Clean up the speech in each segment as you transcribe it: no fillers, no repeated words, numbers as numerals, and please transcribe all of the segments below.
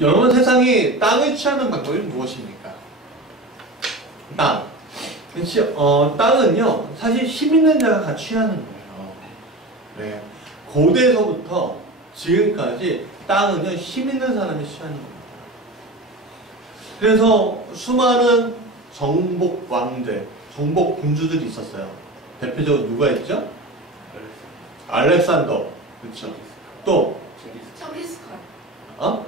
여러분 세상이 땅을 취하는 방법이 무엇입니까? 땅. 땅은요 사실 힘 있는 자가 다 취하는 거예요. 네. 고대에서부터 지금까지 땅은요 힘 있는 사람이 취하는 겁니다. 그래서 수많은 정복 왕들, 정복 군주들이 있었어요. 대표적으로 누가 있죠? 알렉산더, 그렇죠. 또 칭기스칸. 어?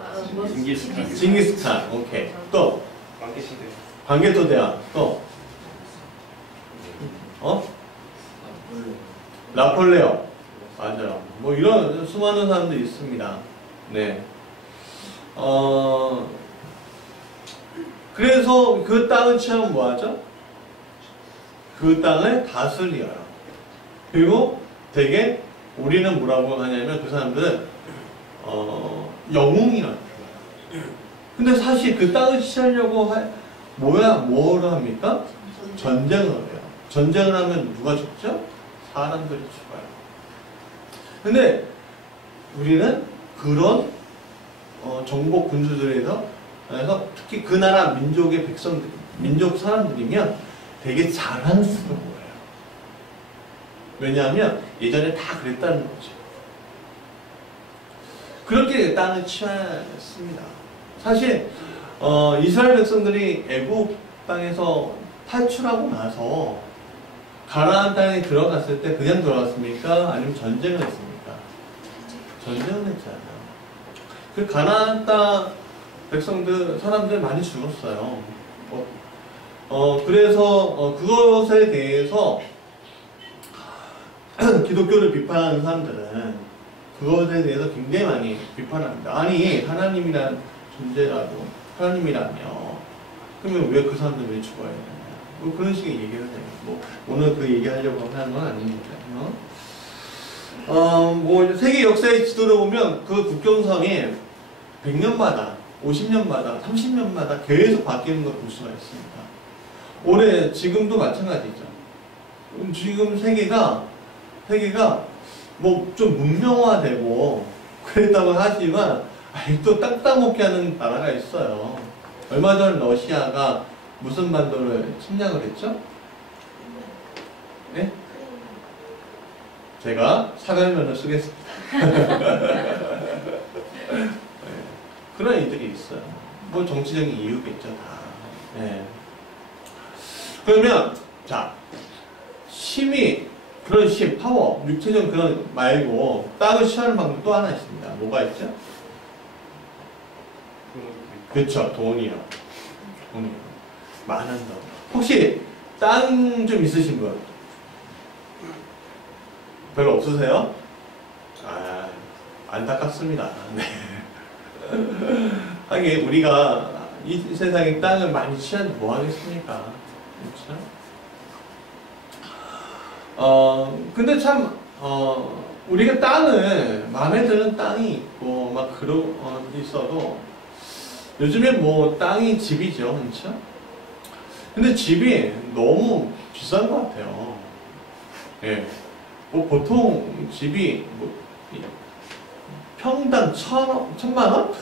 징기스칸. 징기스칸, 오케이. 또 광개시대. 광개토대왕, 또 나폴레옹, 맞아요. 뭐 이런 수많은 사람들이 있습니다. 네. 그래서 그 땅을 취하면 뭐하죠? 그 땅을 다스려요. 그리고 되게 우리는 뭐라고 하냐면 그 사람들은 영웅이라는 거예요. 근데 사실 그 땅을 취하려고 뭐를 합니까? 전쟁을 해요. 전쟁을 하면 누가 죽죠? 사람들이 죽어요. 근데 우리는 그런 정복 군주들에서 특히 그 나라 민족의 백성들, 민족 사람들이면 되게 자랑스러워요. 왜냐하면 예전에 다 그랬다는 거죠. 그렇게 땅을 취했습니다. 사실 이스라엘 백성들이 애굽 땅에서 탈출하고 나서 가나안 땅에 들어갔을 때 그냥 들어갔습니까? 아니면 전쟁을 했습니까? 전쟁을 했잖아요. 그 가나안 땅 백성들, 사람들 많이 죽었어요. 그래서 그것에 대해서 기독교를 비판하는 사람들은 그것에 대해서 굉장히 많이 비판합니다. 아니 하나님이란 존재라고 하나님이라며 그러면 왜 그 사람들 왜 죽어야 되냐 뭐 그런 식의 얘기를 해요. 뭐 오늘 그 얘기하려고 하는 건 아닙니다. 뭐 세계 역사의 지도를 보면 그 국경선이 100년마다 50년마다 30년마다 계속 바뀌는 걸 볼 수가 있습니다. 올해 지금도 마찬가지죠. 지금 세계가 뭐 좀 문명화되고 그랬다고 하지만 아직도 땅 먹게 하는 나라가 있어요. 얼마 전 러시아가 무슨 반도를 침략을 했죠? 네? 제가 사과면을 쓰겠습니다. 네. 그런 일들이 있어요. 뭐 정치적인 이유겠죠, 다. 네. 그러면 자 힘이 그런 힘, 파워, 육체적 그런 말고 땅을 취하는 방법 또 하나 있습니다. 뭐가 있죠? 그렇죠, 돈이요. 돈이요. 많은 돈. 혹시 땅 좀 있으신 분? 별로 없으세요? 아, 안타깝습니다. 네. 하긴 우리가 이 세상에 땅을 많이 취하는데 뭐 하겠습니까? 그렇죠? 근데 참 우리가 땅을 마음에 드는 땅이 있고 막 있어도 요즘에 뭐 땅이 집이죠, 그렇죠? 근데 집이 너무 비싼 것 같아요. 예. 뭐 보통 집이 뭐 평당 1,000만?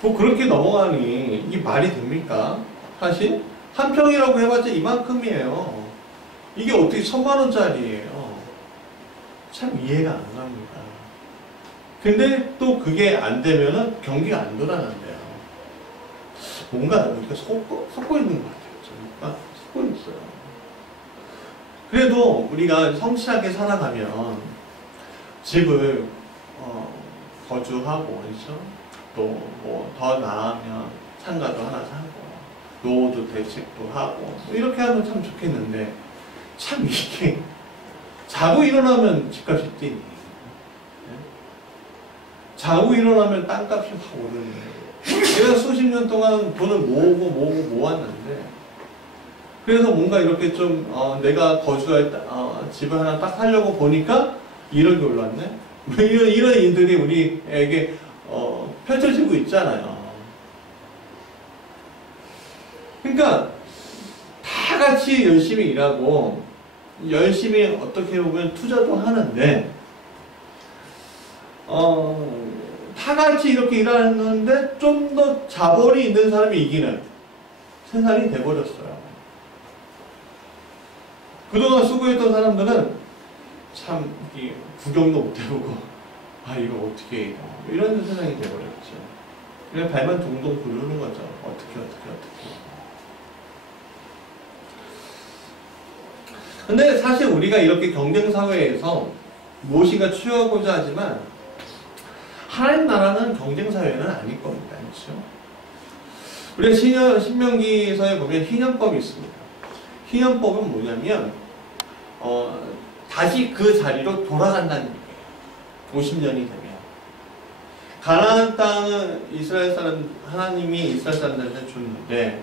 뭐 그렇게 넘어가니 이게 말이 됩니까? 사실 한 평이라고 해봤자 이만큼이에요. 이게 어떻게 1,000만 원짜리예요? 참 이해가 안 갑니다. 근데 또 그게 안 되면은 경기가 안 돌아간대요. 뭔가 우리가 섞고 있는 것 같아요. 뭔가 섞고 있어요. 그래도 우리가 성실하게 살아가면 집을 거주하고 그렇죠? 또 뭐 더 나으면 상가도 하나 사고 노후도 대책도 하고 뭐 이렇게 하면 참 좋겠는데 참 이게 자고 일어나면 집값이 뛰니 자고 일어나면 땅값이 확 오르니 내가 수십 년 동안 돈을 모았는데 그래서 뭔가 이렇게 좀 내가 거주할 집을 하나 딱 사려고 보니까 이런 게 올랐네. 이런 일들이 우리에게 펼쳐지고 있잖아요. 그러니까 다 같이 열심히 일하고 열심히 어떻게 보면 투자도 하는데 다 사같이 이렇게 일하는데 좀 더 자본이 있는 사람이 이기는 세상이 돼버렸어요. 그동안 수고했던 사람들은 참 구경도 못 해보고 아 이거 어떻게 해 이런 세상이 돼버렸죠. 그냥 발만 동동 구르는 거죠. 어떻게. 근데 사실 우리가 이렇게 경쟁사회에서 무엇인가 취하고자 하지만 하나님 나라는 경쟁사회는 아닐 겁니다. 그렇죠? 우리가 신명기서에 보면 희년법이 있습니다. 희년법은 뭐냐면 다시 그 자리로 돌아간다는 얘기예요. 50년이 되면. 가나안 땅은 이스라엘 사람, 하나님이 이스라엘 사람들한테 줬는데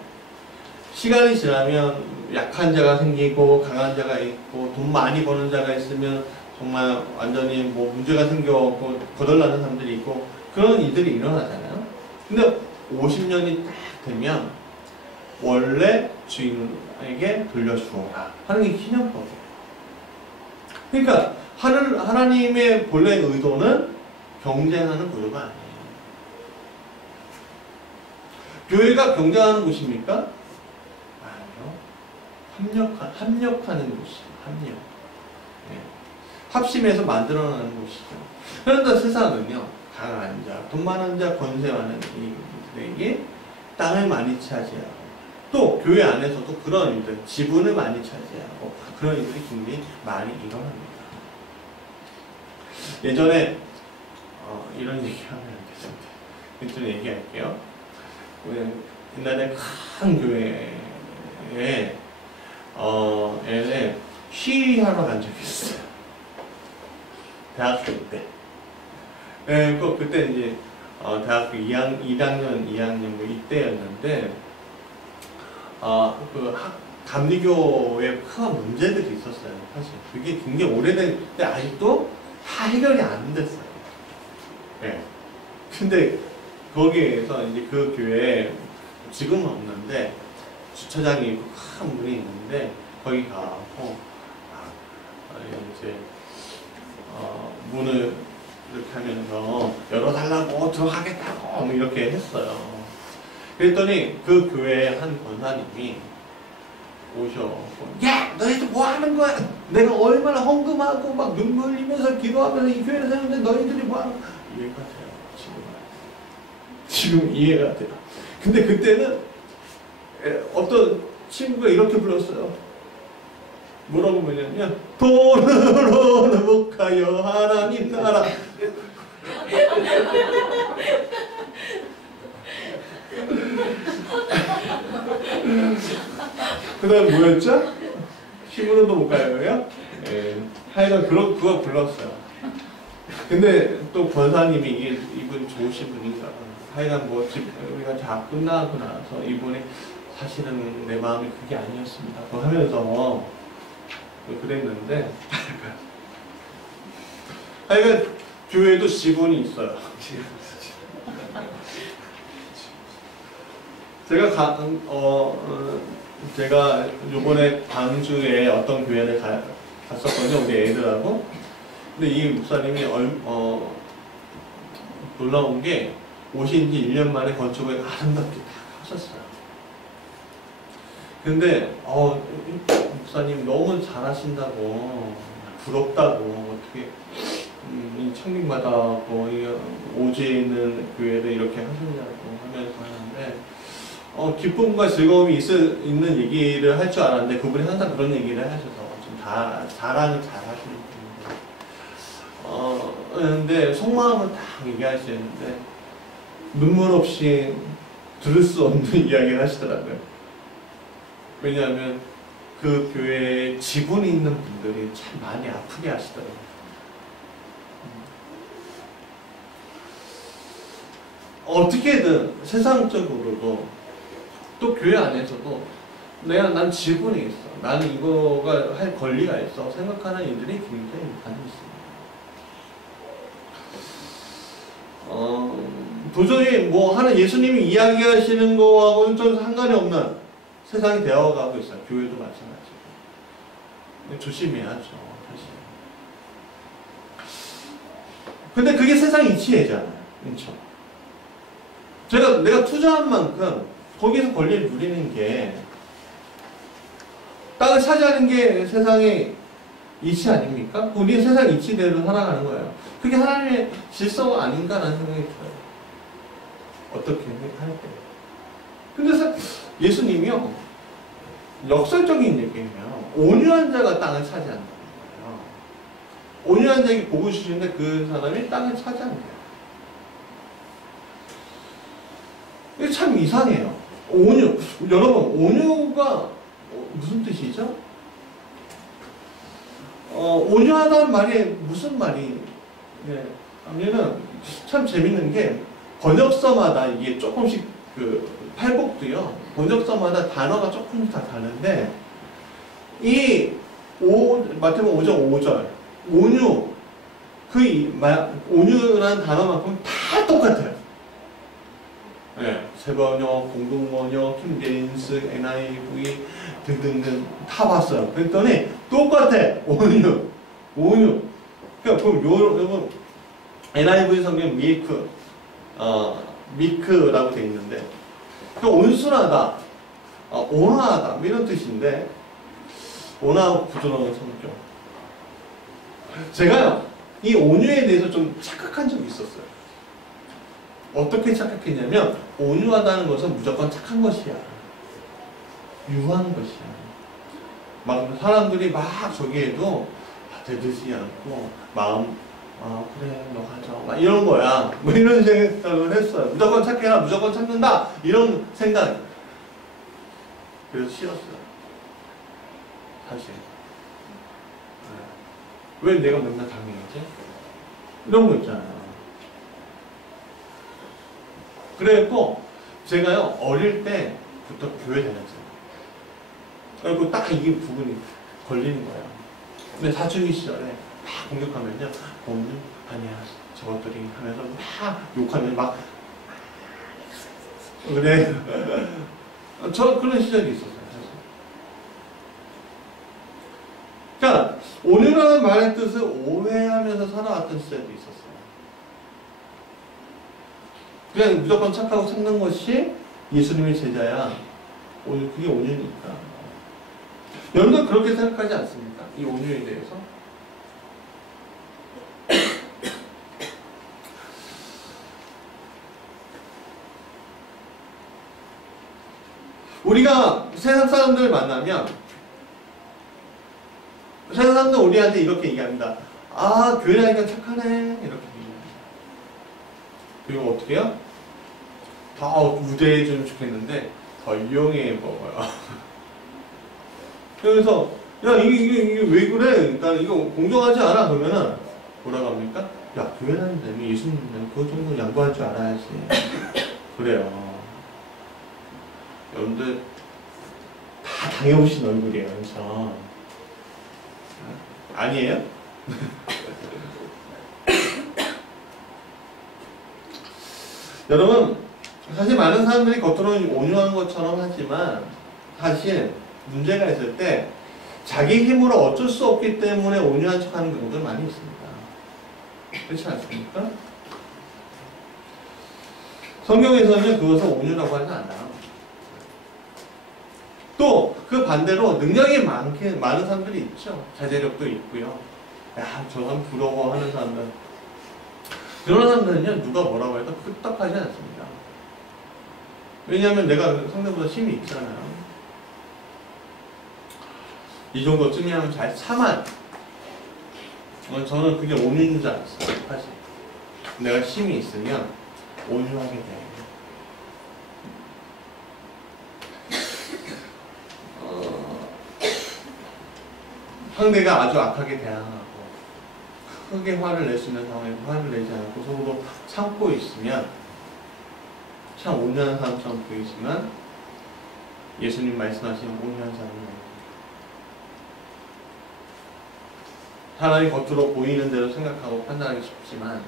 시간이 지나면 약한 자가 생기고 강한 자가 있고 돈 많이 버는 자가 있으면 정말 완전히 뭐 문제가 생겨고 거덜나는 사람들이 있고 그런 일들이 일어나잖아요. 근데 50년이 딱 되면 원래 주인에게 돌려주어라 하는 게 기념법이에요. 그러니까 하나님의 본래 의도는 경쟁하는 구조가 아니에요. 교회가 경쟁하는 곳입니까? 아니요. 합력하는 곳이에요. 합력. 네. 합심해서 만들어내는 곳이죠. 그런데 세상은요, 강한 자, 돈 많은 자, 권세 많은 이들에게 땅을 많이 차지하고, 또 교회 안에서도 그런 일들, 지분을 많이 차지하고, 그런 일들이 굉장히 많이 일어납니다. 예전에, 이런 얘기하면 안 되는데, 좀 얘기할게요. 옛날에 큰 교회에, 시위하러 간 적이 있어요. 대학교 때. 네, 그때 이제, 대학교 1학년, 2학년 뭐 이때였는데, 감리교에 큰 문제들이 있었어요. 사실. 그게 굉장히 오래됐는데 아직도 다 해결이 안 됐어요. 네. 근데 거기에서 이제 그 교회에 지금은 없는데, 주차장이 있고 큰 문이 있는데, 거기 가고, 이제, 문을 이렇게 하면서 열어달라고 들어가겠다고 뭐 이렇게 했어요. 그랬더니 그 교회 한 권사님이 오셔. 야! 너희들 뭐 하는 거야? 내가 얼마나 헌금하고 막 눈물 흘리면서 기도하면서 이 교회를 세우는데 너희들이 뭐 하는 거야? 이해가 돼요. 지금 이해가 돼요. 근데 그때는 어떤 친구가 이렇게 불렀어요. 뭐라고 뭐냐면 돈으로 행복하여 하나님 나라. 그 다음 뭐였죠? 힘으로도 못 가요요? 예. 하여간 그거 불렀어요. 근데 또 권사님이 이분 좋으신 분인가. 하여간 뭐 우리가 다 끝나고 나서 이분이 사실은 내 마음이 그게 아니었습니다. 또 하면서 그랬는데 하여간 교회에도 지분이 있어요. 제가 요번에 광주에 어떤 교회를 갔었거든요. 우리 애들하고. 근데 이 목사님이 놀라운 게 오신 지 1년 만에 건축을 아름답게 다 하셨어요. 근데 목사님 너무 잘하신다고 부럽다고 어떻게 이 청림마다고 오지에 있는 교회를 이렇게 하셨냐고 하면서 하는데 기쁨과 즐거움이 있는 얘기를 할 줄 알았는데 그분이 항상 그런 얘기를 하셔서 좀 자랑을 잘 하시는 분인데 근데 속마음은 딱 얘기하시는데 눈물 없이 들을 수 없는 이야기를 하시더라고요. 왜냐하면 그 교회에 지분이 있는 분들이 참 많이 아프게 하시더라고요. 어떻게든 세상적으로도 또 교회 안에서도 난 지분이 있어. 나는 이거가 할 권리가 있어. 생각하는 일들이 굉장히 많이 있습니다. 도저히 뭐 하는 예수님이 이야기하시는 거하고는 좀 상관이 없는 세상이 되어가고 있어요. 교회도 마찬가지고. 조심해야죠, 사실. 근데 그게 세상 이치애잖아요. 그렇죠. 내가 투자한 만큼 거기서 권리를 누리는 게 땅을 차지하는 게 세상의 이치 아닙니까? 우리 세상 이치대로 살아가는 거예요. 그게 하나님의 질서 아닌가라는 생각이 들어요. 어떻게 할 때. 근데 예수님이요, 역설적인 얘기예요. 온유한 자가 땅을 차지한다는 거예요. 온유한 자에게 복을 주시는데 그 사람이 땅을 차지한대요. 이게 참 이상해요. 온유. 여러분, 온유가 무슨 뜻이죠? 온유하다는 말이 무슨 말이, 예. 아니면 참 재밌는 게 번역서마다 이게 조금씩 팔복도요. 번역서마다 단어가 조금씩 다 다른데 마태복음 5장 5절 온유 온유라는 단어만큼 다 똑같아요. 예, 세번역, 공동번역, 킹제임스, NIV 등등등 다 봤어요. 그랬더니 똑같아. 온유. 그러니까 그럼 여러분 NIV 성경 미크라고 돼 있는데 그 온순하다, 온화하다 이런 뜻인데 온화하고 부드러운 성격. 제가요 이 온유에 대해서 좀 착각한 적이 있었어요. 어떻게 착각했냐면 온유하다는 것은 무조건 착한 것이야. 유한 것이야. 막 사람들이 막 저기에도 대들지 않고 마음 그래 너 가져 막 이런 거야. 뭐 이런 생각을 했어요. 무조건 착해라 무조건 참는다 이런 생각. 그래서 싫었어요. 사실. 왜 내가 맨날 당해야지? 이런 거 있잖아요. 그래갖고 제가요 어릴 때부터 교회 다녔어요. 그리고 딱 이 부분이 걸리는 거예요. 근데 사춘기 시절에 막 공격하면요 공유 아니야 저것들이 하면서 막 욕하면 막 그래. 저 그런 시절이 있었어요. 사실. 그러니까 온유라는 말의 뜻을 오해하면서 살아왔던 시절도 있었어요. 그냥 무조건 착하고 참는 것이 예수님의 제자야. 그게 온유니까. 여러분도 그렇게 생각하지 않습니까? 이 온유에 대해서? 우리가 세상 사람들을 만나면 세상 사람들 우리한테 이렇게 얘기합니다. 교회 다니니까 착하네. 이렇게 얘기합니다. 그리고 어떻게 해요? 더 우대해주면 좋겠는데 더 이용해 먹어요. 그래서 야 이게 왜 그래? 그러니까 이거 공정하지 않아? 그러면은 뭐라고 합니까? 야 교회 다니는데 예수님은 그거 정도 양보할 줄 알아야지. 그래요. 여러분들 다 당해보신 얼굴이에요. 그렇죠? 아니에요? 여러분 사실 많은 사람들이 겉으로는 온유한 것처럼 하지만 사실 문제가 있을 때 자기 힘으로 어쩔 수 없기 때문에 온유한 척하는 경우도 많이 있습니다. 그렇지 않습니까? 성경에서는 그것을 온유라고 하지 않아요. 또 그 반대로 능력이 많은 사람들이 있죠. 자제력도 있고요. 야, 저 사람 부러워하는 사람들. 그런 사람들은요, 누가 뭐라고 해도 끄떡하지 않습니다. 왜냐하면 내가 상대보다 힘이 있잖아요. 이 정도쯤이면 잘 참아요. 저는 그게 온유인 줄 알았어요. 사실. 내가 힘이 있으면 온유하게 돼요. 상대가 아주 악하게 대항하고 크게 화를 낼 수 있는 상황에서 화를 내지 않고 서로 참고 있으면 참 온유한 사람처럼 보이지만 예수님 말씀하시는 온유한 사람은 사람이 겉으로 보이는 대로 생각하고 판단하기 쉽지만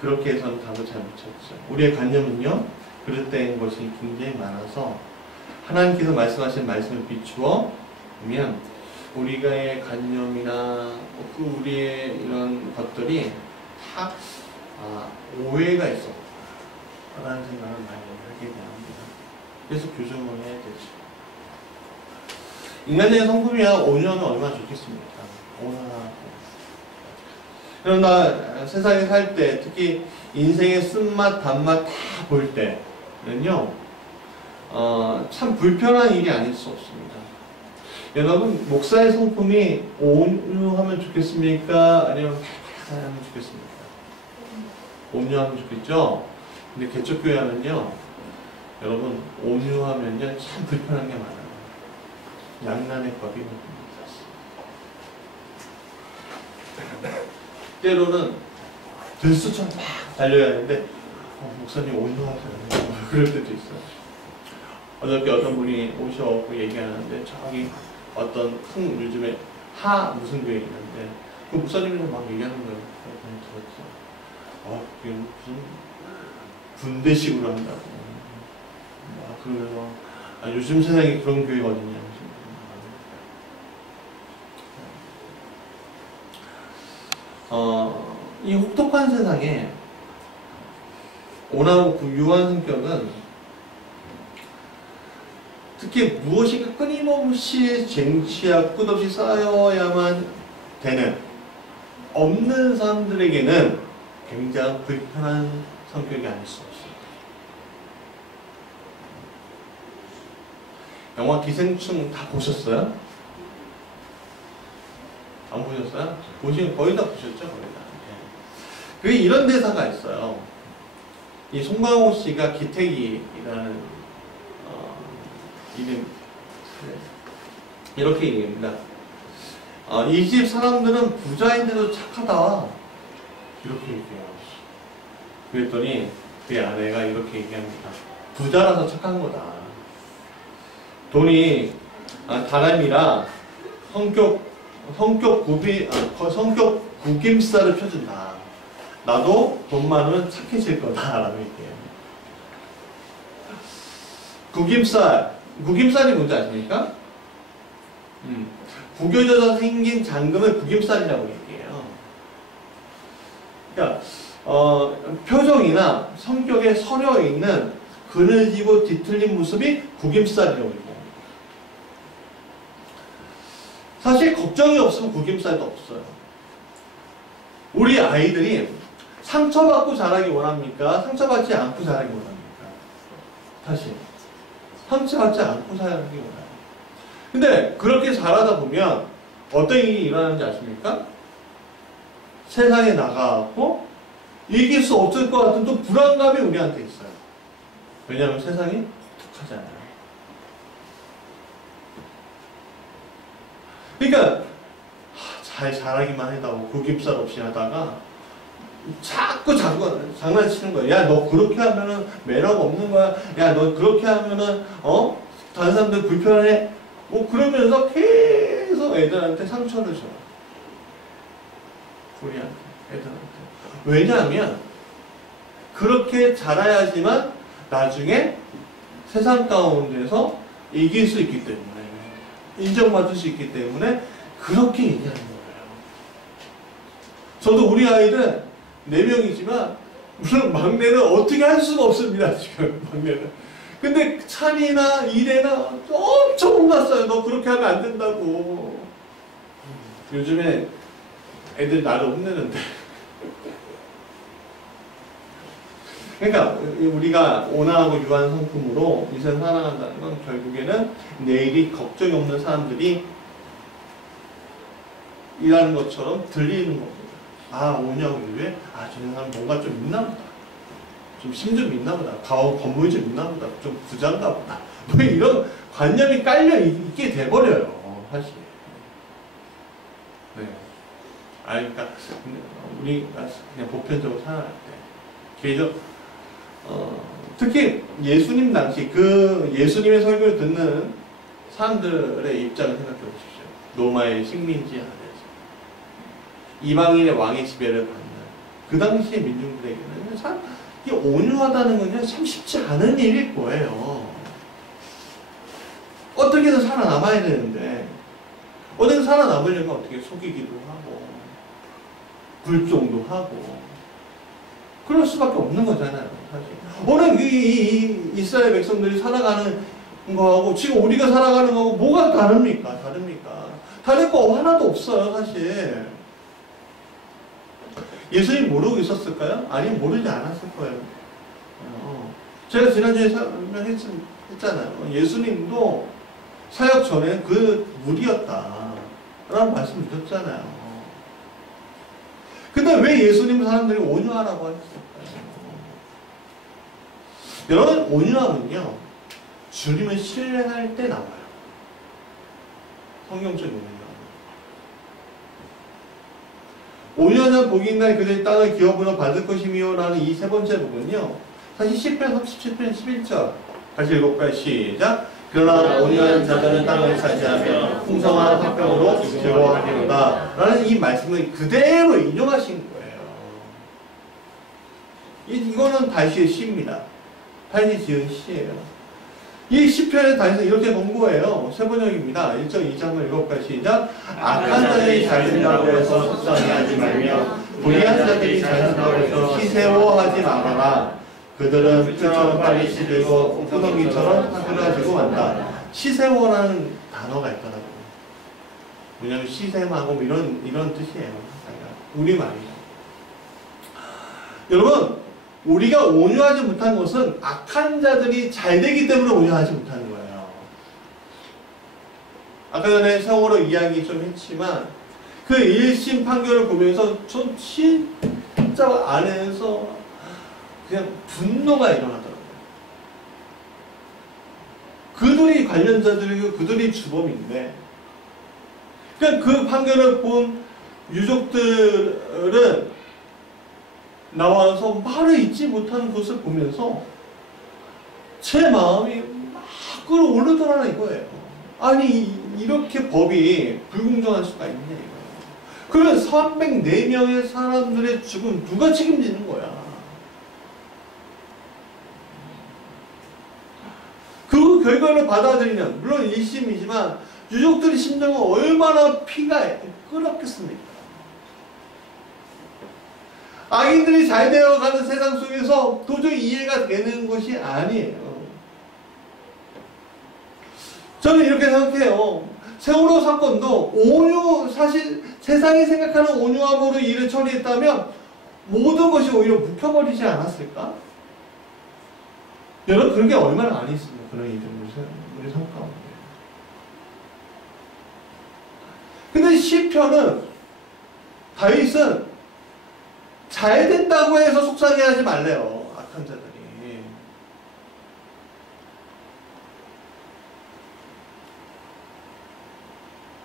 그렇게 해서는 답을 잘 못 찾죠. 우리의 관념은요 그릇된 것이 굉장히 많아서 하나님께서 말씀하신 말씀을 비추어 보면 우리가의 관념이나 우리의 이런 것들이 다 오해가 있었다라는 생각을 많이 하게 됩니다. 그래서 교정을 해야 되죠. 인간적인 성품이야 온유하면 얼마나 좋겠습니까? 온화하고. 그러나 세상에 살 때, 특히 인생의 쓴맛, 단맛 다 볼 때는요, 참 불편한 일이 아닐 수 없습니다. 여러분, 목사의 성품이 온유하면 좋겠습니까? 아니면 하면 좋겠습니까? 온유하면 좋겠죠? 근데 개척교회 하면요, 여러분, 온유하면요, 참 불편한 게 많아요. 양난의 법이 묻습니다. 때로는 들수처럼 막 달려야 하는데 목사님 온유하세요. 그럴 때도 있어요. 어저께 어떤 분이 오셔서 얘기하는데 저기 어떤 큰 요즘에 무슨 교회 있는데 그 목사님이랑 막 얘기하는 거예요. 들었죠. 그게 무슨 군대식으로 한다고. 그러면서 요즘 세상에 그런 교회거든요. 이 혹독한 세상에 온화하고 유한 성격은 특히 무엇인가 끊임없이 쟁취하고 끝없이 쌓여야만 되는 없는 사람들에게는 굉장히 불편한 성격이 아닐 수 없습니다. 영화 기생충 다 보셨어요? 안 보셨어요? 보시면 거의 다 보셨죠? 거의 다. 그 이런 대사가 있어요. 이 송강호 씨가 기택이라는 이름 이렇게 얘기합니다. 이 집 사람들은 부자인데도 착하다. 이렇게 얘기해요. 그랬더니 그 아내가 이렇게 얘기합니다. 부자라서 착한 거다. 돈이 다람이라 성격 구김살을 펴준다. 나도 돈 많으면 착해질 거다. 라고 얘기해요. 구김살이 뭔지 아십니까? 구겨져서 생긴 잔금을 구김살이라고 얘기해요. 그러니까 표정이나 성격에 서려 있는 그늘지고 뒤틀린 모습이 구김살이라고 얘기해요. 사실 걱정이 없으면 구김살도 없어요. 우리 아이들이 상처받고 자라기 원합니까? 상처받지 않고 자라기 원합니까? 사실 상처받지 않고 자라기 원해요. 근데 그렇게 자라다 보면 어떤 일이 일어나는지 아십니까? 세상에 나가고 이길 수 없을 것 같은 또 불안감이 우리한테 있어요. 왜냐하면 세상이 독특하잖아요. 그러니까 잘 자라기만 해다고 구김살 없이 하다가 자꾸 장난치는 거야. 야, 너 그렇게 하면은 매너가 없는 거야. 야, 너 그렇게 하면은 다른 사람들 불편해. 뭐 그러면서 계속 애들한테 상처를 줘. 우리한테, 애들한테. 왜냐하면 그렇게 자라야지만 나중에 세상 가운데서 이길 수 있기 때문에, 인정받을 수 있기 때문에 그렇게 얘기하는 거예요. 저도 우리 아이들 4명이지만 물론 막내는 어떻게 할 수가 없습니다. 지금 막내는. 근데 찬이나 이래나 엄청 혼났어요. 너 그렇게 하면 안 된다고. 요즘에 애들 나를 혼내는데. 그러니까 우리가 온화하고 유한 성품으로 이 세상 살아간다는 건 결국에는 내일이 걱정이 없는 사람들이 일하는 것처럼 들리는 겁니다. 온유하고 유해? 저 사람 뭔가 좀 있나 보다. 좀 힘 좀 있나 보다. 건물이 좀 있나 보다. 좀 부자인가 보다. 뭐 이런 관념이 깔려 있게 돼버려요. 사실. 네. 그러니까 우리가 그냥 보편적으로 살아갈 때 특히 예수님 당시 그 예수님의 설교를 듣는 사람들의 입장을 생각해 보십시오. 로마의 식민지 안에서 이방인의 왕의 지배를 받는 그 당시의 민중들에게는 참 이 온유하다는 건 참 쉽지 않은 일일 거예요. 어떻게든 살아남아야 되는데 어떻게 살아남으려면 어떻게 속이기도 하고 불종도 하고 그럴 수밖에 없는 거잖아요. 사실. 오늘 이스라엘 백성들이 살아가는 거하고 지금 우리가 살아가는 거하고 뭐가 다릅니까? 다를 거 하나도 없어요, 사실. 예수님 모르고 있었을까요? 아니, 모르지 않았을 거예요. 제가 지난주에 설명했잖아요. 예수님도 사역 전에 그 무리였다 라고 말씀드렸잖아요. 근데 왜 예수님 사람들이 온유하라고 했을까요? 여러분, 온유함은요, 주님을 신뢰할 때 나와요. 성경적 온유함. 온유한 복이 있나니 그들의 땅을 기업으로 받을 것이며 라는 이 세 번째 부분은요, 사실 10편 37편 11절 다시 읽어볼까요? 시작. 그러나 온유한 자들은 땅을 차지하며 풍성한 화평으로 즐거워하리로다 라는 이 말씀을 그대로 인용하신 거예요. 이거는 다시의 시입니다. 다시 지은 시예요. 이 시편의 다시는 이렇게 공부해요. 세 번역입니다. 1장 2장을 읽어볼까요? 시작. 악한 자들이 잘 된다고 해서 속상해하지 말며 불의한 자들이 잘 된다고 해서 시세워하지 말아라. 그들은 풀처럼 빨리 시들고 푸덩이처럼 사그라지고 만다. 시세워라는 단어가 있더라고요. 왜냐면 시샘하고 이런 뜻이에요. 우리말이죠. 여러분, 우리가 온유하지 못한 것은 악한 자들이 잘 되기 때문에 온유하지 못하는 거예요. 아까 전에 성으로 이야기 좀 했지만 그 1심 판결을 보면서 전 진짜 안에서 그냥 분노가 일어나더라고요. 그들이 관련자들이고 그들이 주범인데, 그러니까 그 판결을 본 유족들은 나와서 말을 잇지 못하는 것을 보면서 제 마음이 막 끌어오르더라 이거예요. 아니, 이렇게 법이 불공정할 수가 있냐 이거예요. 그러면 304명의 사람들의 죽음 누가 책임지는 거야? 그 결과를 받아들이면, 물론 1심이지만 유족들의 심정은 얼마나 피가 끓었겠습니까? 악인들이 잘 되어가는 세상 속에서 도저히 이해가 되는 것이 아니에요. 저는 이렇게 생각해요. 세월호 사건도 사실 세상이 생각하는 온유함으로 일을 처리했다면 모든 것이 오히려 묵혀버리지 않았을까? 여러분, 그런 게 얼마나 많이 있습니까? 그런 일들 우리 삶 가운데. 근데 시편은, 다윗은 잘 된다고 해서 속상해하지 말래요. 악한 자들이.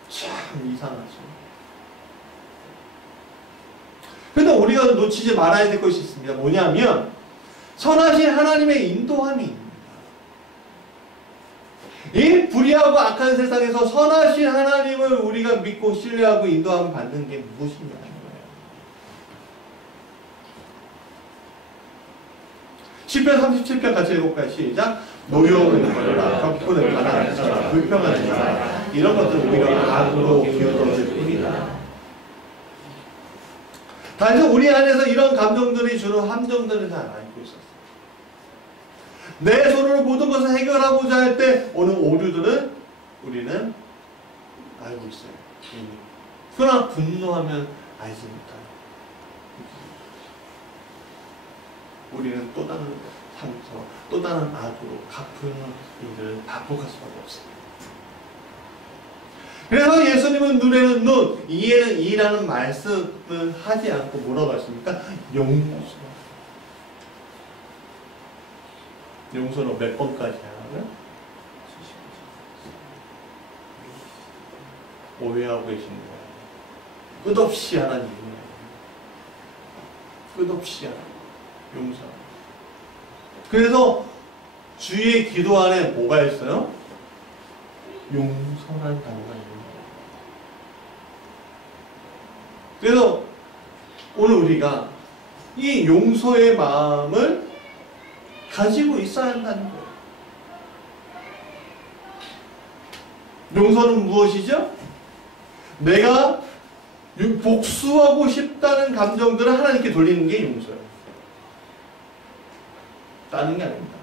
참 이상하죠. 근데 우리가 놓치지 말아야 될 것이 있습니다. 뭐냐면 선하신 하나님의 인도함이 있습니다. 이 불의하고 악한 세상에서 선하신 하나님을 우리가 믿고 신뢰하고 인도함을 받는 게 무엇이냐. 시편 37편 같이 읽어볼까요? 시작. 노여움을 버려라. 격분을 가라앉혀라. 불평하지 마라. 이런 것들은 오히려 악으로 기울어질 뿐이다. 다시 우리 안에서 이런 감정들이 주로 함정들을 잘 알고 있었어요. 내 손으로 모든 것을 해결하고자 할 때 오는 오류들은 우리는 알고 있어요. 그러나 분노하면 알지 못해요. 우리는 또 다른 상처, 또 다른 악으로 갚는 일들을 반복할 수밖에 없습니다. 그래서 예수님은 눈에는 눈, 이에는 이라는 말씀을 하지 않고 뭐라고 하십니까? 용서로 몇 번까지 하면 오해하고 계시는 거예요. 끝없이 하나님이에요. 끝없이 하나님. 용서. 그래서 주의 기도 안에 뭐가 있어요? 용서라는 단어가 있는 거예요. 그래서 오늘 우리가 이 용서의 마음을 가지고 있어야 한다는 거예요. 용서는 무엇이죠? 내가 복수하고 싶다는 감정들을 하나님께 돌리는 게 용서예요. 따는 게 아닙니다.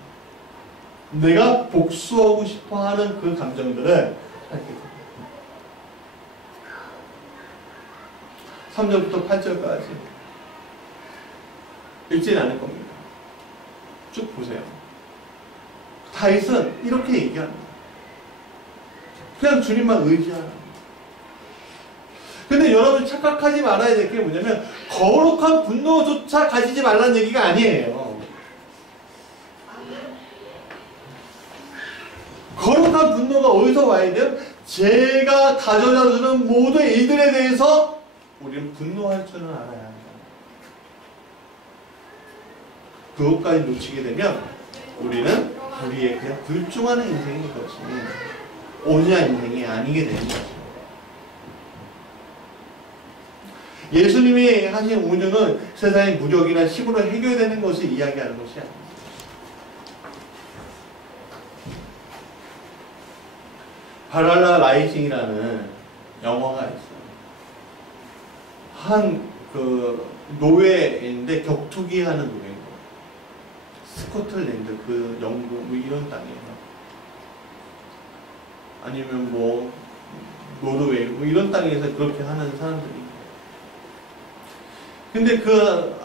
내가 복수하고 싶어하는 그 감정들을 살게 됩니다. 3절부터 8절까지 읽지는 않을 겁니다. 쭉 보세요. 다윗은 이렇게 얘기합니다. 그냥 주님만 의지하라. 근데 여러분 착각하지 말아야 될 게 뭐냐면 거룩한 분노조차 가지지 말라는 얘기가 아니에요. 거룩한 분노가 어디서 와야 돼요? 제가 가져다주는 모든 일들에 대해서 우리는 분노할 줄은 알아야 합니다. 그것까지 놓치게 되면 우리는 우리의 그냥 불충하는 인생인 것이 온유한 인생이 아니게 되는 거죠. 예수님이 하신 온유는 세상의 무력이나 힘으로 해결되는 것을 이야기하는 것이 아닙니다. 바랄라 라이징이라는 영화가 있어요. 한 그 노예인데 격투기 하는 노예인 거예요. 스코틀랜드 그 영국 뭐 이런 땅이에요. 아니면 뭐 노르웨이 뭐 이런 땅에서 그렇게 하는 사람들이. 근데 그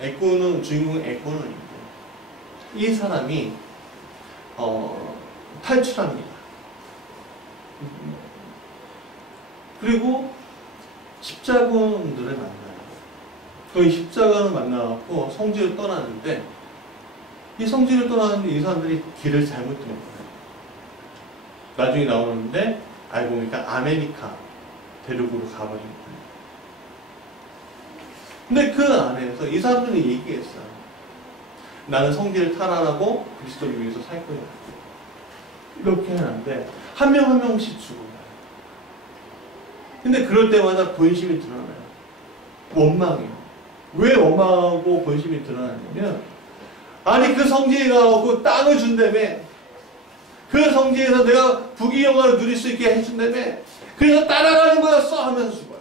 애꾸는 주인공 애꾸는 있고 이 사람이 탈출합니다. 그리고 십자군들을 만나요. 거기 십자군을 만나갖고 성지를 떠나는데 이 성지를 떠나는데 이 사람들이 길을 잘못 든 거예요. 나중에 나오는데 알고 보니까 아메리카 대륙으로 가버린 거예요. 근데 그 안에서 이 사람들이 얘기했어요. 나는 성지를 탈환하고 그리스도를 위해서 살 거야. 이렇게 하는데 한 명 한 명씩 죽어요. 근데 그럴 때마다 본심이 드러나요. 원망이에요. 왜 원망하고 본심이 드러나냐면 아니 그 성지에 가고 땅을 준다며 그 성지에서 내가 부귀영화를 누릴 수 있게 해준다며 그래서 따라가는 거였어 하면서 죽어요.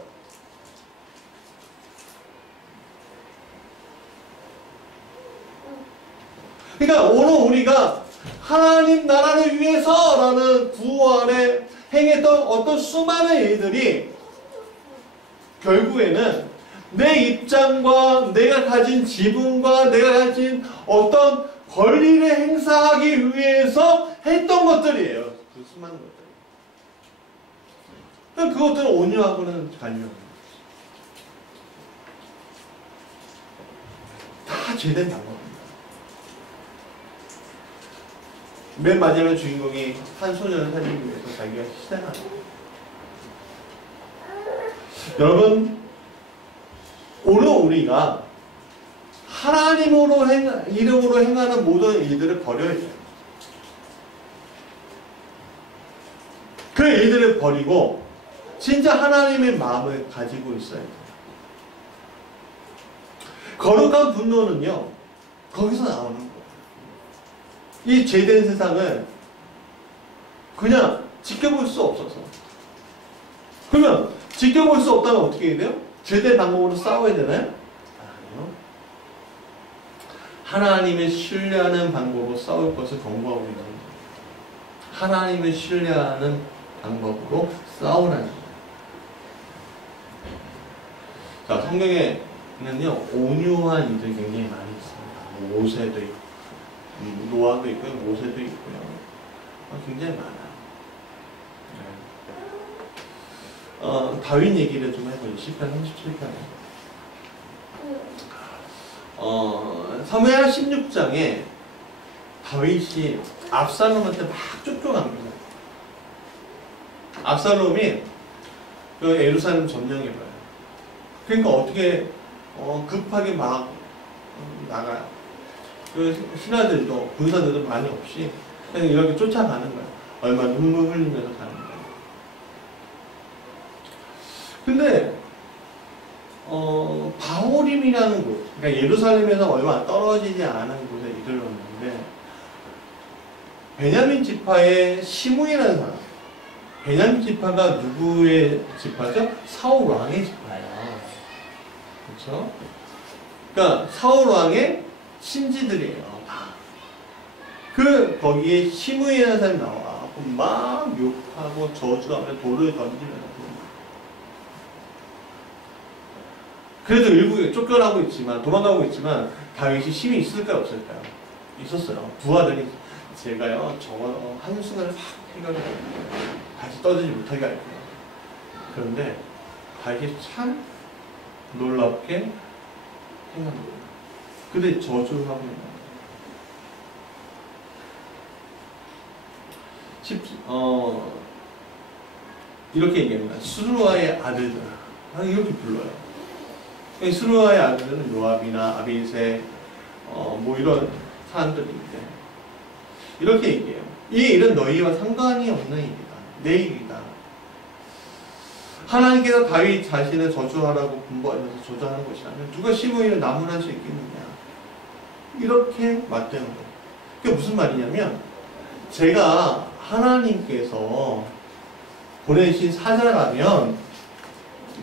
그러니까 오늘 우리가 하나님 나라를 위해서라는 구호 안에 행했던 어떤 수많은 일들이 결국에는 내 입장과 내가 가진 지분과 내가 가진 어떤 권리를 행사하기 위해서 했던 것들이에요. 그 수많은 것들. 그것들은 온유하고는 관련이 다 죄된 방법입니다. 맨 마지막에 주인공이 한 소년을 살리기 위해서 자기가 희생하는. 여러분, 오늘 우리가 하나님으로 이름으로 행하는 모든 일들을 버려야 돼요. 그 일들을 버리고 진짜 하나님의 마음을 가지고 있어야 돼요. 거룩한 분노는요, 거기서 나오는 거예요. 이 죄된 세상을 그냥 지켜볼 수 없어서. 그러면 지켜볼 수 없다면 어떻게 해야 돼요? 죄된 방법으로 싸워야 되나요? 아니요. 하나님을 신뢰하는 방법으로 싸울 것을 권고하고 있는 거예요. 하나님을 신뢰하는 방법으로 싸우라는 거예요. 자, 성경에는요, 온유한 이들이 굉장히 많이 있습니다. 모세도 있고, 노아도 있고요, 모세도 있고요. 굉장히 많아요. 다윗 얘기를 좀 해보죠. 시편 37편에. 사무엘 16장에 다윗이 압살롬한테 막 쫓겨납니다. 압살롬이 그 예루살렘 점령해봐요. 그러니까 어떻게 급하게 막 나가요. 그 신하들도 군사들도 많이 없이 그냥 이렇게 쫓아가는 거예요. 얼마 눈물 흘리면서 가는 거예요. 근데 바호림이라는 곳, 그러니까 예루살렘에서 얼마 떨어지지 않은 곳에 이르렀는데 베냐민 지파의 시므이라는 사람. 베냐민 지파가 누구의 지파죠? 사울 왕의 지파예요. 그렇죠? 그러니까 사울 왕의 신지들이에요. 거기에 시므이라는 사람이 나와. 막 욕하고 저주하며 돌을 던지면서. 그래도 일부 쫓겨나고 있지만, 도망가고 있지만, 다윗이 힘이 있을까요, 없을까요? 있었어요. 부하들이, 제가요, 저거 한순간에 확 생각을 다시 떠들지 못하게 할 거예요. 그런데, 다윗이 참 놀랍게 행합니다. 근데 저주하고 있는 거예요. 이렇게 얘기합니다. 수루아의 아들들. 이렇게 불러요. 수루아의 아들은 요압이나 아비새, 뭐 이런 사람들인데, 이렇게 얘기해요. 이 일은 너희와 상관이 없는 일이다. 내 일이다. 하나님께서 다윗 자신을 저주하라고 분부하면서 저주하는 것이라면 누가 시므이를 나무랄 수 있겠느냐. 이렇게 맞대는 거예요. 그게 무슨 말이냐면, 제가 하나님께서 보내신 사자라면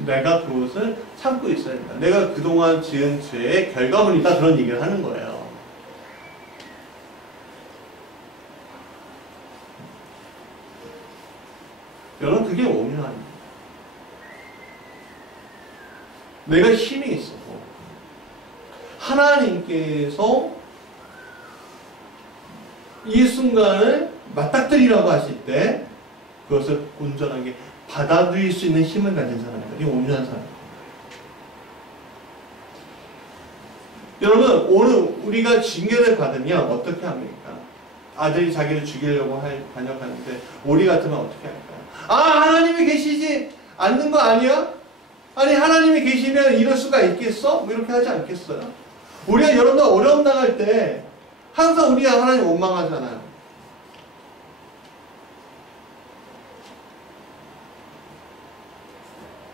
내가 그것을 참고 있어야 된다. 내가 그동안 지은 죄의 결과물이다. 그런 얘기를 하는 거예요. 여러분, 그게 온유함입니다. 내가 힘이 있어도 하나님께서 이 순간을 맞닥뜨리라고 하실 때 그것을 온전하게 받아들일 수 있는 힘을 가진 사람들이 온유한 사람입니다. 여러분, 오늘 우리가 징계를 받으면 어떻게 합니까? 아들이 자기를 죽이려고 반역하는데 우리 같으면 어떻게 할까요? 하나님이 계시지 않는 거 아니야? 아니, 하나님이 계시면 이럴 수가 있겠어? 뭐 이렇게 하지 않겠어요? 우리가 여러분들 어려움 당할 때 항상 우리가 하나님 원망하잖아요.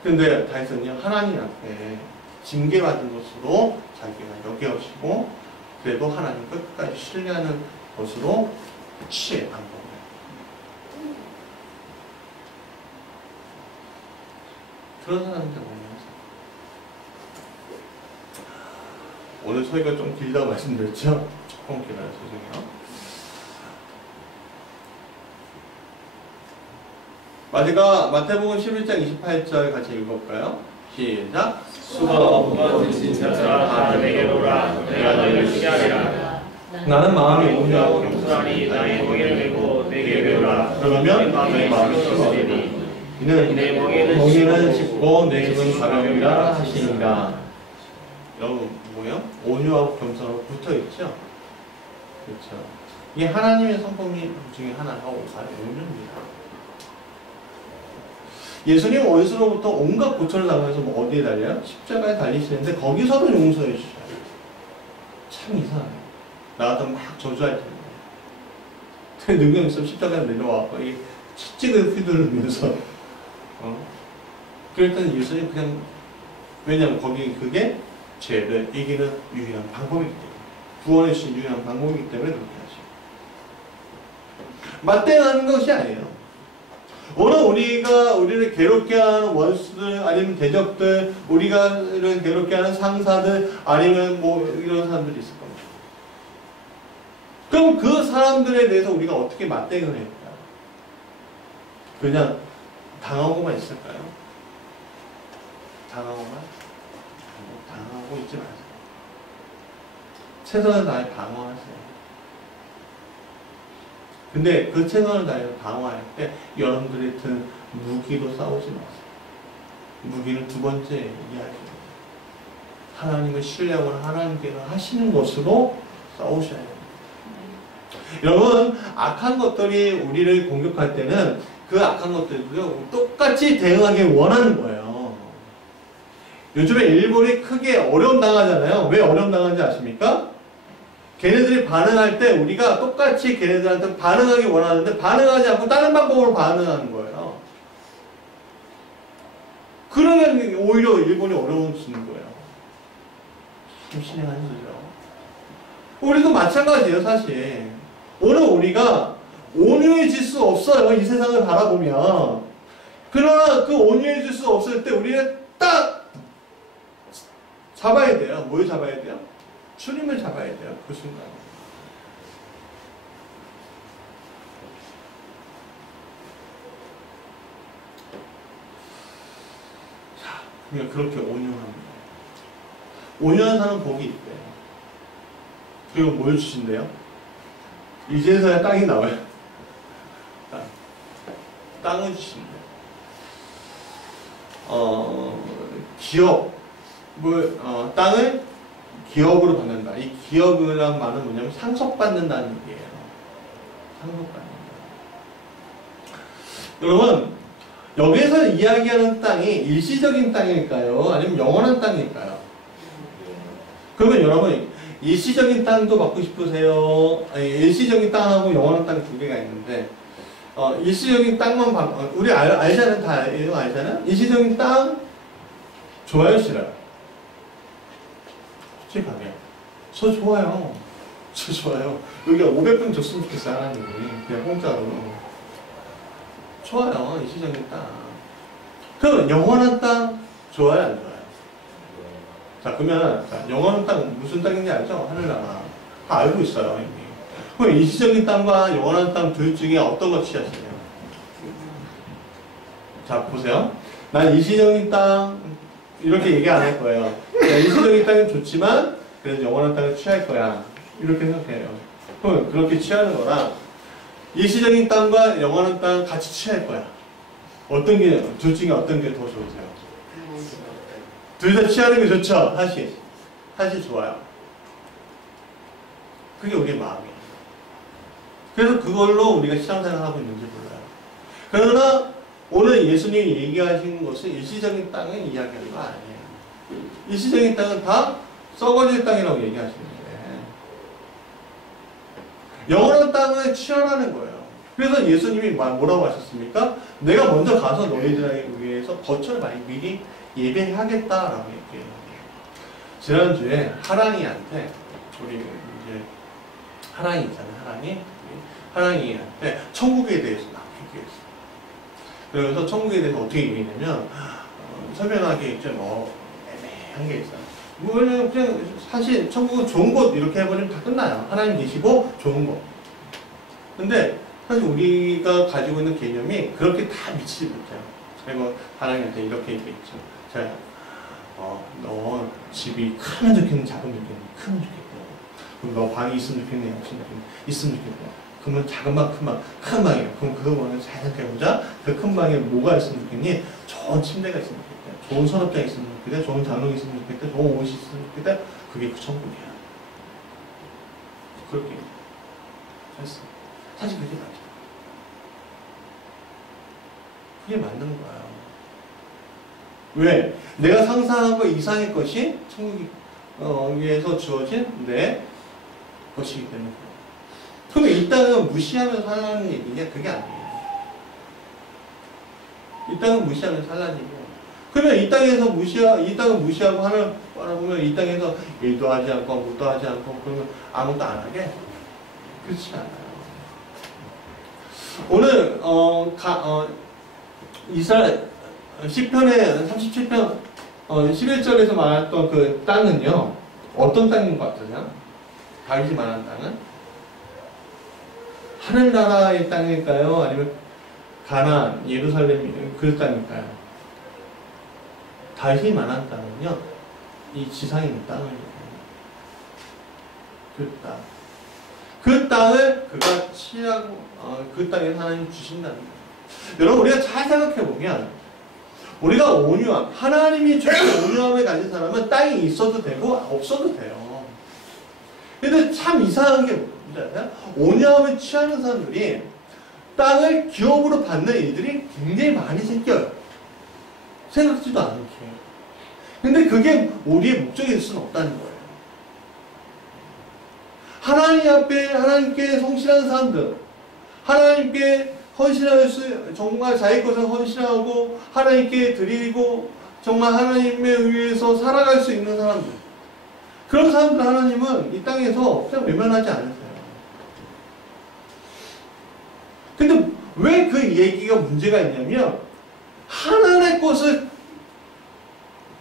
근데 다윗은요, 하나님 앞에 징계받은 것으로 자기가 여겨지고, 그래도 하나님 끝까지 신뢰하는 것으로 취해간 거예요. 그런 사람들 보면서 오늘 소리가 좀 길다고 말씀드렸죠? 조금 길어요. 죄송해요. 마태복음 11장 28절 같이 읽어볼까요? 시작. 수가 없건 진짜라 다 내게로 오라. 내가 너희를 쉬게 하리라. 나는 마음이 온유하고 겸손하니 나의 멍에를 메고 내게 배우라. 그러면 너희 마음이 쉬어지리니 이는 내 멍에는 짚고 내 짐은 가벼우리라 하시니라. 여러분 뭐예요? 온유하고 겸손하고 붙어있죠? 그렇죠. 이게 하나님의 성품이 중에 하나가 온유입니다. 예수님 원수로부터 온갖 고초를 당해서 뭐 어디에 달려요? 십자가에 달리시는데 거기서도 용서해 주셔요. 참 이상해요. 나 같으면 막 저주할 텐데. 능력 있으면 십자가에 내려와서 이 채찍을 휘두르면서 그랬더니 예수님 그냥, 왜냐면 거기 그게 죄를 이기는 유일한 방법이기 때문에, 구원해 주신 유일한 방법이기 때문에 그렇게 하죠. 맞대응하는 것이 아니에요. 오늘 우리를 괴롭게 하는 원수들, 아니면 대적들, 우리를 괴롭게 하는 상사들, 아니면 뭐 이런 사람들이 있을 겁니다. 그럼 그 사람들에 대해서 우리가 어떻게 맞대응을 해야 될까요? 그냥 당하고만 있을까요? 당하고만? 당하고 있지 마세요. 최선을 다해 방어하세요. 근데 그 최선을 다해서 방어할 때 여러분들이 든 무기로 싸우지 마세요. 무기는 두 번째 이야기입니다. 하나님을 신뢰하고 하나님께서 하시는 것으로 싸우셔야 됩니다. 여러분, 악한 것들이 우리를 공격할 때는 그 악한 것들도 똑같이 대응하기 원하는 거예요. 요즘에 일본이 크게 어려움 당하잖아요. 왜 어려움 당하는지 아십니까? 걔네들이 반응할 때 우리가 똑같이 걔네들한테 반응하기 원하는데 반응하지 않고 다른 방법으로 반응하는 거예요. 그러면 오히려 일본이 어려워지는 거예요. 참 신의 한 수죠. 우리도 마찬가지예요, 사실. 오늘 우리가 온유해질 수 없어요, 이 세상을 바라보면. 그러나 그 온유해질 수 없을 때 우리는 딱 잡아야 돼요. 뭘 잡아야 돼요? 주님을 잡아야 돼요. 그 순간. 그냥 그렇게 온유합니다. 온유한 사람 복이 있대요. 그리고 뭘 주신대요? 이제서야 땅이 나와요. 땅을 주신대요. 땅을 기업으로 받는다. 이 기업이란 말은 뭐냐면 상속받는다는 얘기예요. 상속받는다. 여러분, 여기에서 이야기하는 땅이 일시적인 땅일까요? 아니면 영원한 땅일까요? 그러면 여러분, 일시적인 땅도 받고 싶으세요? 아니, 일시적인 땅하고 영원한 땅 두 개가 있는데, 일시적인 땅만 우리 알잖아요. 다 이거 알잖아요. 일시적인 땅 좋아요, 싫어요? 솔직하게 저 좋아요. 저 좋아요. 여기가 500분 줬으면 좋겠어요. 하나님이 그냥 공짜로. 좋아요. 일시적인 땅. 그럼 영원한 땅 좋아요, 안 좋아요? 자, 그러면 영원한 땅 무슨 땅인지 알죠? 하늘나라. 다 알고 있어요, 이미. 그럼 일시적인 땅과 영원한 땅 둘 중에 어떤 거 취하시나요? 자, 보세요. 난 일시적인 땅 이렇게 얘기 안 할 거예요. 일시적인 땅은 좋지만 그래서 영원한 땅을 취할 거야. 이렇게 생각해요. 그럼 그렇게 취하는 거랑 일시적인 땅과 영원한 땅 같이 취할 거야. 어떤 게, 둘 중에 어떤 게 더 좋으세요? 둘 다 취하는 게 좋죠? 사실 좋아요. 그게 우리의 마음이에요. 그래서 그걸로 우리가 신앙생활을 하고 있는지 몰라요. 그러나 오늘 예수님이 얘기하신 것은 일시적인 땅을 이야기하는 거 아니에요. 일시적인 땅은 다 썩어질 땅이라고 얘기하시는데 영원한 땅을 취하라는 거예요. 그래서 예수님이 뭐라고 하셨습니까? 내가 먼저 가서 너희들에게 위해서 거처를 미리 예배하겠다라고 얘기해요. 지난주에 하랑이한테 우리 이제 하랑이 있잖아요. 하랑이한테 천국에 대해서 막 얘기했어요. 그래서 천국에 대해서 어떻게 얘기했냐면 설명하기 좀 애매한 게 있어요. 그냥 사실 천국은 좋은 곳 이렇게 해버리면 다 끝나요. 하나님 계시고 좋은 곳. 근데 사실 우리가 가지고 있는 개념이 그렇게 다 미치지 못해요. 그리고 하나님한테 이렇게 얘기했죠. 자, 너 집이 크면 좋겠니? 작으면 좋겠니? 크면 좋겠고. 그럼 너 방이 있으면 좋겠니? 있으면 좋겠고. 그러면 작은 방, 큰 방이에요. 그럼 그거는 잘 생각해보자. 그 큰 방에 뭐가 있으면 좋겠니? 좋은 침대가 있으면 좋겠다. 좋은 서랍장이 있으면 좋겠다. 좋은 장롱이 있으면 좋겠다. 좋은 옷이 있으면 좋겠다. 그게 그 천국이야. 그렇게 했어. 사실 그게 맞아. 그게 맞는 거야. 왜? 내가 상상한 것 이상의 것이 천국이 위에서 주어진 내 것이기 때문에. 그러면 이 땅은 무시하면서 살라는 얘기냐? 그게 아니에요. 이 땅은 무시하면서 살라는 얘기예요. 그러면 이 땅을 무시하고 하는 보면 이 땅에서 일도 하지 않고 아무것도 하지 않고 그러면 아무것도 안 하게? 그렇지 않아요. 오늘 이스라엘 시편의 37편 11절에서 말했던 그 땅은요 어떤 땅인 것 같으냐? 다윗이 말한 땅은 하늘나라의 땅일까요? 아니면 가나안, 예루살렘 그 땅일까요? 다윗이 말한 땅은요 이 지상에 있는 땅을 그 땅. 그 땅을 그가 취하고 그 땅에서 하나님이 주신다는 거예요. 여러분 우리가 잘 생각해보면 우리가 온유함, 하나님이 주신 온유함을 가진 사람은 땅이 있어도 되고 없어도 돼요. 근데 참 이상한 게 뭔지 아세요? 온유함을 취하는 사람들이 땅을 기업으로 받는 일들이 굉장히 많이 생겨요. 생각지도 않게. 근데 그게 우리의 목적일 수는 없다는 거예요. 하나님 앞에 하나님께 성실한 사람들, 하나님께 헌신할 수, 정말 자기 것을 헌신하고 하나님께 드리고 정말 하나님에 의해서 살아갈 수 있는 사람들, 그런 사람들 하나님은 이 땅에서 그냥 외면하지 않으세요. 근데 왜 그 얘기가 문제가 있냐면 하나님의 것을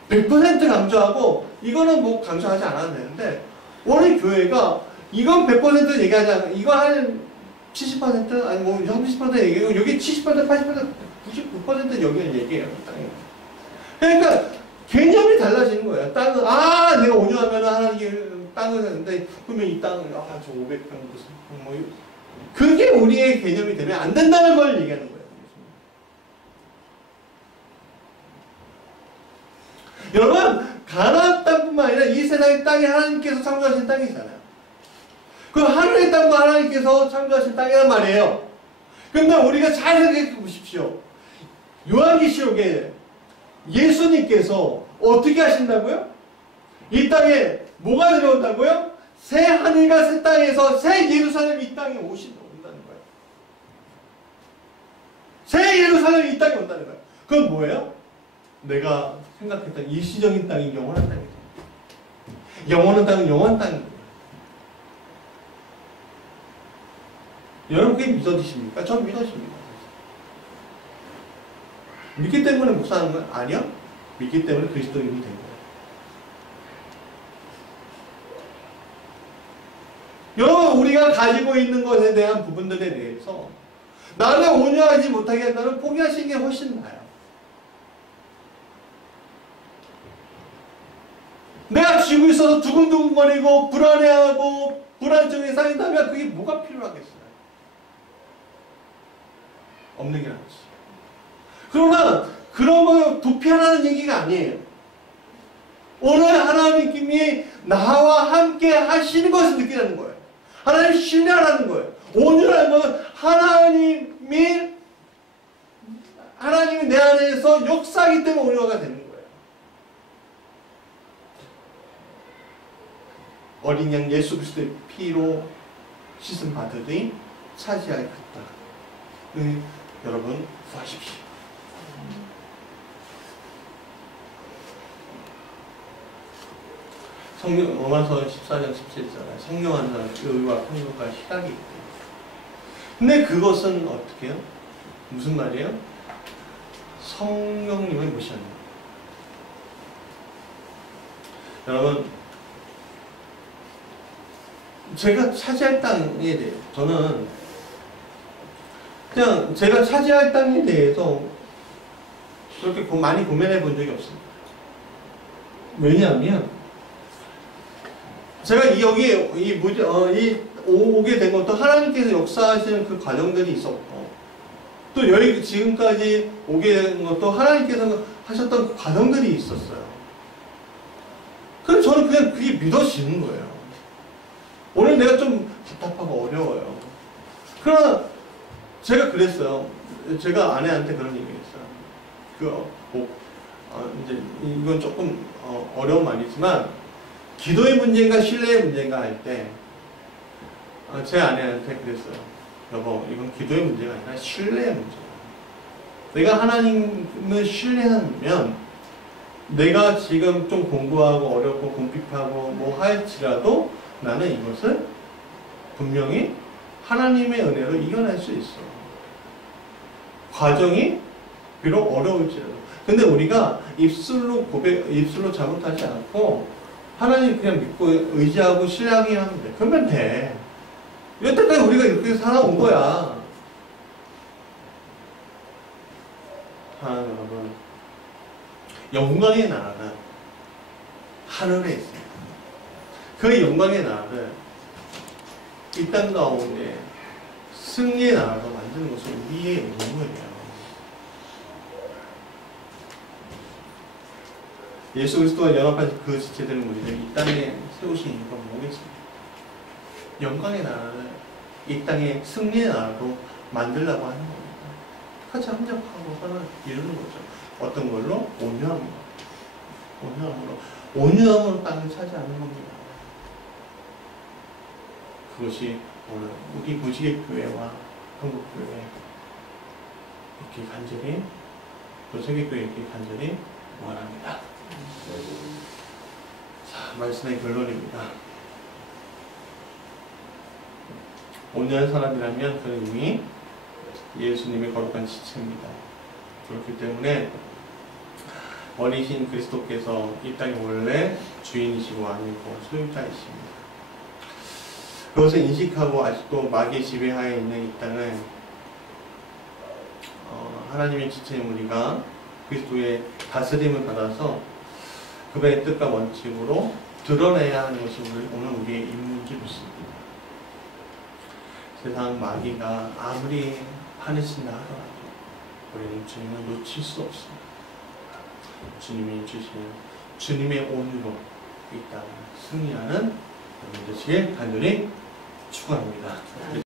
100% 강조하고 이거는 뭐 강조하지 않아도 되는데 오늘 교회가 이건 100% 얘기하지 않고 이거 한 70% 아니 뭐 30% 얘기하고 여기 70% 80% 99% 여기는 얘기해요. 그러니까 개념이 달라지는 거예요. 땅은, 내가 온유하면 하나님께 땅을 사는데, 그러면 이 땅은, 저 500평 무슨, 그게 우리의 개념이 되면 안 된다는 걸 얘기하는 거예요. 여러분, 가나안 땅뿐만 아니라 이 세상의 땅이 하나님께서 창조하신 땅이잖아요. 그 하늘의 땅과 하나님께서 창조하신 땅이란 말이에요. 그런데 우리가 잘 생각해 보십시오. 요한계시록에 예수님께서 어떻게 하신다고요? 이 땅에 뭐가 내려온다고요? 새 하늘과 새 땅에서 새 예루살렘이 이 땅에 온다는 거예요. 새 예루살렘이 이 땅에 온다는 거예요. 그건 뭐예요? 내가 생각했던 일시적인 땅이 영원한 땅이죠. 영원한 땅은 영원한 땅입니다. 여러분 그게 믿어지십니까? 전 믿어집니다. 믿기 때문에 목사하는 건 아니요. 믿기 때문에 그리스도인이 된 거예요. 여러분 우리가 가지고 있는 것에 대한 부분들에 대해서 나를 온유하지 못하게 한다면 포기하시는 게 훨씬 나아요. 내가 쥐고 있어서 두근두근거리고 불안해하고 불안증이 쌓인다면 그게 뭐가 필요하겠어요? 없는 게 낫지. 그러나 그런 거 도피하라는 얘기가 아니에요. 오늘 하나님이 나와 함께 하시는 것을 느끼라는 거예요. 하나님 신뢰하라는 거예요. 온유라는 건 하나님이 내 안에서 역사하기 때문에 온유가 되는 거예요. 어린 양 예수 그리스도의 피로 씻음 받으니 차지할 그 땅을 여러분 구하십시오. 로마서 14장 17절에 성령한 자는 의와 평강과 희락이 있대요. 근데 그것은 어떻게 해요? 무슨 말이에요? 성령님을 무시하는 거예요. 여러분 제가 차지할 땅에 대해 저는 그냥 제가 차지할 땅에 대해서 그렇게 많이 고민해 본 적이 없습니다. 왜냐하면 제가 여기에 오게 된 것도 하나님께서 역사하시는 그 과정들이 있었고 또 여기 지금까지 오게 된 것도 하나님께서 하셨던 그 과정들이 있었어요. 그래서 저는 그냥 그게 믿어지는 거예요. 오늘 내가 좀 답답하고 어려워요. 그러나 제가 그랬어요. 제가 아내한테 그런 얘기 했어요. 이제 이건 조금 어려운 말이지만 기도의 문제인가 신뢰의 문제인가 할 때 제 아내한테 그랬어요. 여보, 이건 기도의 문제가 아니라 신뢰의 문제야. 내가 하나님을 신뢰하면 내가 지금 좀 공부하고 어렵고 궁핍하고 뭐 할지라도 나는 이것을 분명히 하나님의 은혜로 이겨낼 수 있어. 과정이 비록 어려울지라도. 근데 우리가 입술로 잘못하지 않고 하나님 그냥 믿고 의지하고 신뢰하기만 하면 돼. 그러면 돼. 여태까지 우리가 이렇게 살아온 거야. 여러분, 영광의 나라는 하늘에 있습니다. 그 영광의 나라를 이 땅 가운데 승리의 나라로 만드는 것은 우리의 의무예요. 예수 그리스도와 연합한 그 지체되는 우리를 이 땅에 세우신 이유가 뭐겠습니까? 영광의 나라를 이 땅에 승리의 나라로 만들려고 하는 겁니다. 같이 합력하고 하나 이루는 거죠. 어떤 걸로? 온유함으로. 온유함으로 땅을 차지하는 겁니다. 그것이 오늘 우리 무지개 교회와 한국교회 이렇게 간절히 또 세계교회 이렇게 간절히 원합니다. 자, 말씀의 결론입니다. 온유한 사람이라면 그는 이미 예수님의 거룩한 지체입니다. 그렇기 때문에 어리신 그리스도께서 이 땅의 원래 주인이시고 아니고 소유자이십니다. 그것을 인식하고 아직도 마귀의 지배하에 있는 이 땅을 하나님의 지체인 우리가 그리스도의 다스림을 받아서 그분의 뜻과 원칙으로 드러내야 하는 것이 오늘 우리의 임무이기로습니다. 세상 마귀가 아무리 파내친다 하더라도 우리는 주님을 놓칠 수 없습니다. 주님이 주신 주님의 온유로 이 땅을 승리하는 여러분 되시길 간절히 축원합니다.